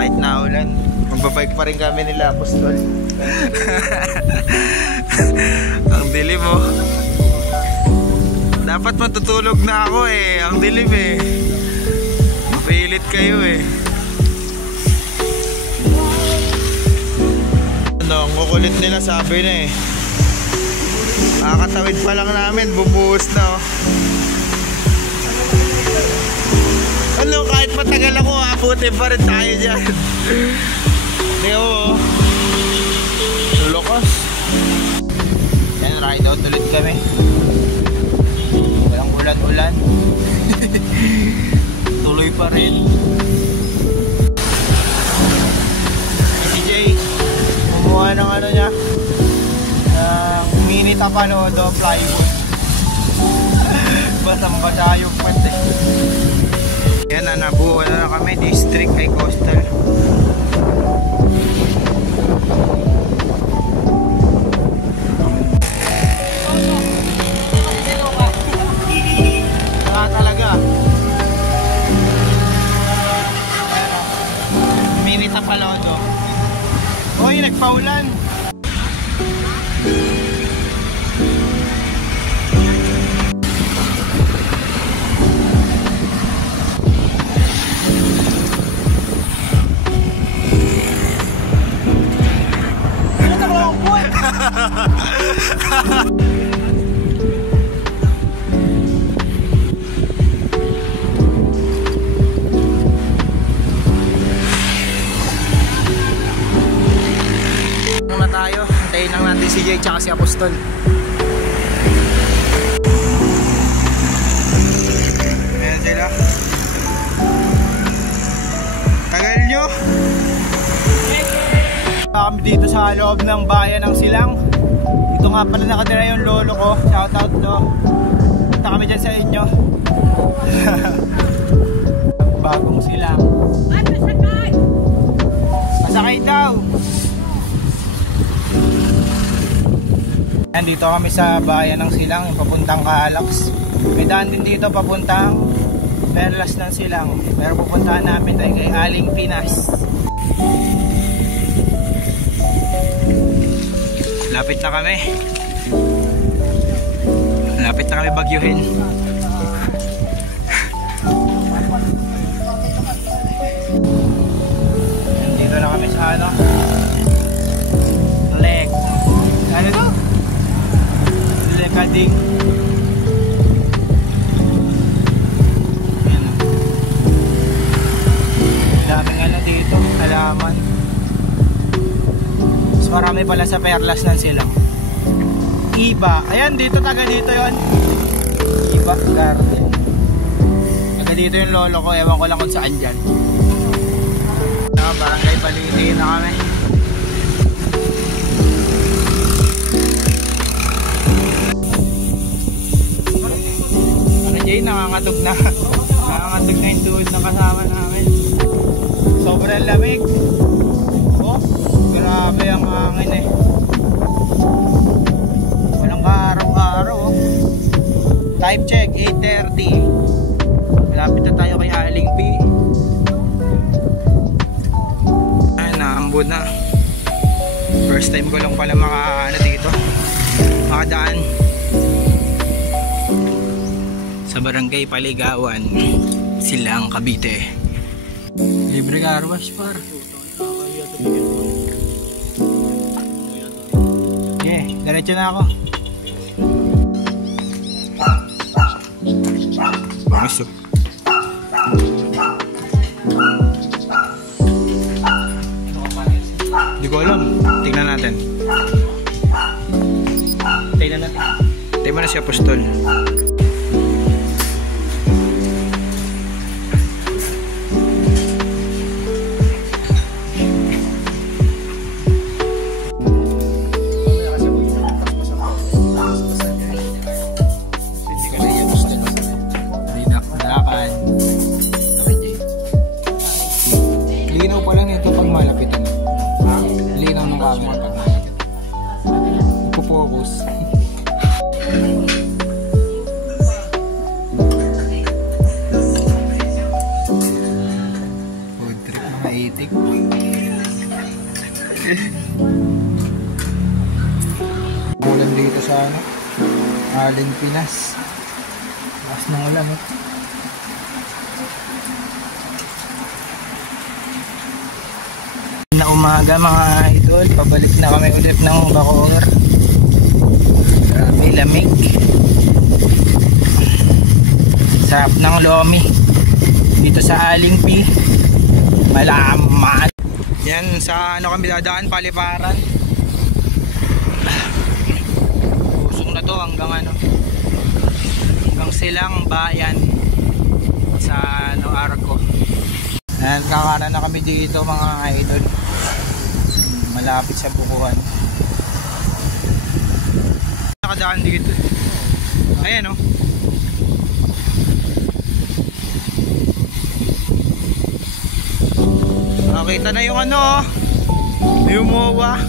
Kahit naulan, magbabike pa rin kami nila, Apostol. Ang dilim oh. Dapat matutulog na ako eh. Ang dilim eh. Mapilit kayo eh. Ano, ang kukulit nila, sabi na eh. Kakatawid pa lang namin, bumuhos na oh. Ano, kahit matagal ako, abutin pa rin tayo dyan. Hindi mo lulokos. Yan, ride out ulit kami. Walang ulan-ulan. Tuloy pa rin. Si Jay kumuha ng ano niya, ng mini tapanodo plywood. Basang-basa yung pwede. Yan na, nabuo na kami. District ay coastal. Talaga mini tapalodo. Uy, nagpaulan. Tayo, hintayin lang natin si Jay tsaka si Apostol. Ayan sila. Tagal nyo. Kami dito sa loob ng bayan ng Silang. Ito nga pala nakatira yung lolo ko. Shoutout do. Punta kami dyan sa inyo. Bagong Silang. Masakay! Masakay daw! Yan, dito kami sa bayan ng Silang, papuntang Kaalax. May daan din dito papuntang Perlas ng Silang. Pero pupuntahan namin tayo kay Aling Pinas. Lapit na kami. Lapit na kami bagyuhin. Dito na kami sa ano, Lake. Ano to? Lekading. Ayan. Daming ano dito, halaman. Mas marami pala sa Perlas ng Silang. Iba. Ayan, dito, taga dito yon. Iba Garden. Taga dito yung lolo ko. Ewan ko lang kung saan dyan. Barangay Baliti na kami. Jay, nangangatog na. Nangangatog na yung tuhod na kasama namin. Sobrang lamig. Oh, grabe ang hangin eh. Walang kaaraw-araw oh. Time check, 8:30. Malapit na tayo kay Aling P. Ay, naambod na. First time ko lang pala dito, makadaan sa Barangay Paligawan, Silang, Cavite. Libre car wash par. Yeah, diretso na ako. Gusto. Hindi ko alam. Tingnan natin. Tingnan natin. Tingnan mo na si Apostol. Linaw pa lang ito pag malapitan. Linaw ng camera pag malapitan. Ipo-focus. Food trip mga itik. Ulan dito sa ano, Aling Pinas. Lakas ng ulan eh. Na umaga mga idol, pabalik na kami ulit ng Bacoor. Grabe lamig. Sarap ng lomi dito sa Aling P. Malaman. Yan sa ano kami dadaan, Paliparan. Pusong na to hanggang ano, hanggang Silang Bayan sa ano, Arco. Ayan, kakanan na kami dito mga idol, malapit sa Bukuhan. Nakadaan dito. Ayan o. Nakita na yung ano, yung MOA.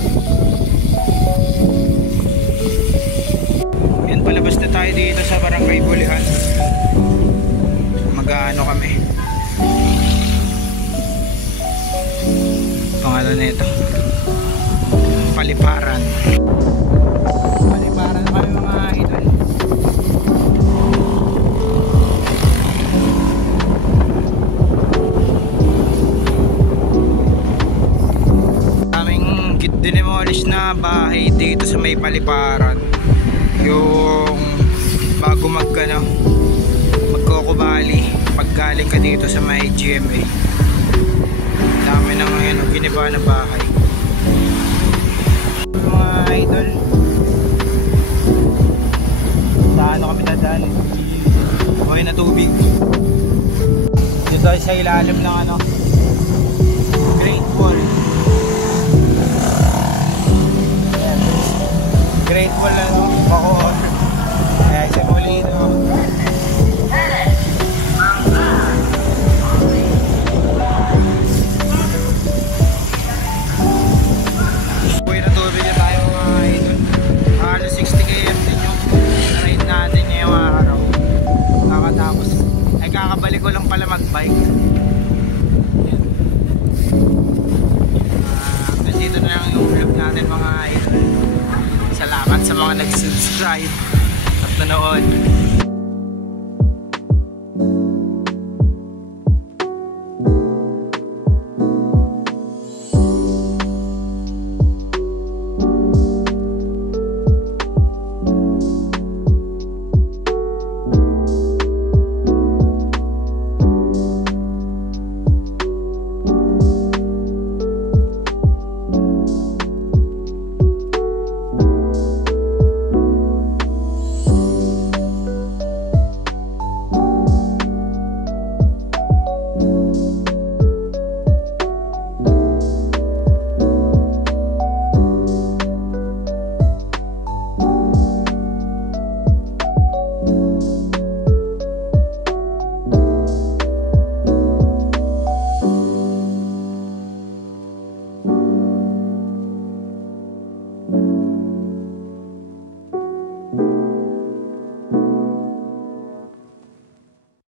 Yan, palabas na tayo dito sa Barangay Bulihan. Mag-ano kami, pangalan nito, Paliparan. Paliparan kami mga idol. Aming dinemolish na bahay dito sa may Paliparan. Yung bago magkokobali pag galing ka dito sa may GMA. Dami nang ano, giniba na bahay. Mga idol, sa ano kami dadaan, okay na tubig dito sa ilalim ng ano, Great Wall. Ayan. Great Wall na no, Bacoor. Ayan sa Molino. Kakabalik ko lang pala mag-bike. Nandito na lang yung vlog natin mga idol. Salamat sa mga nag-subscribe at nanood.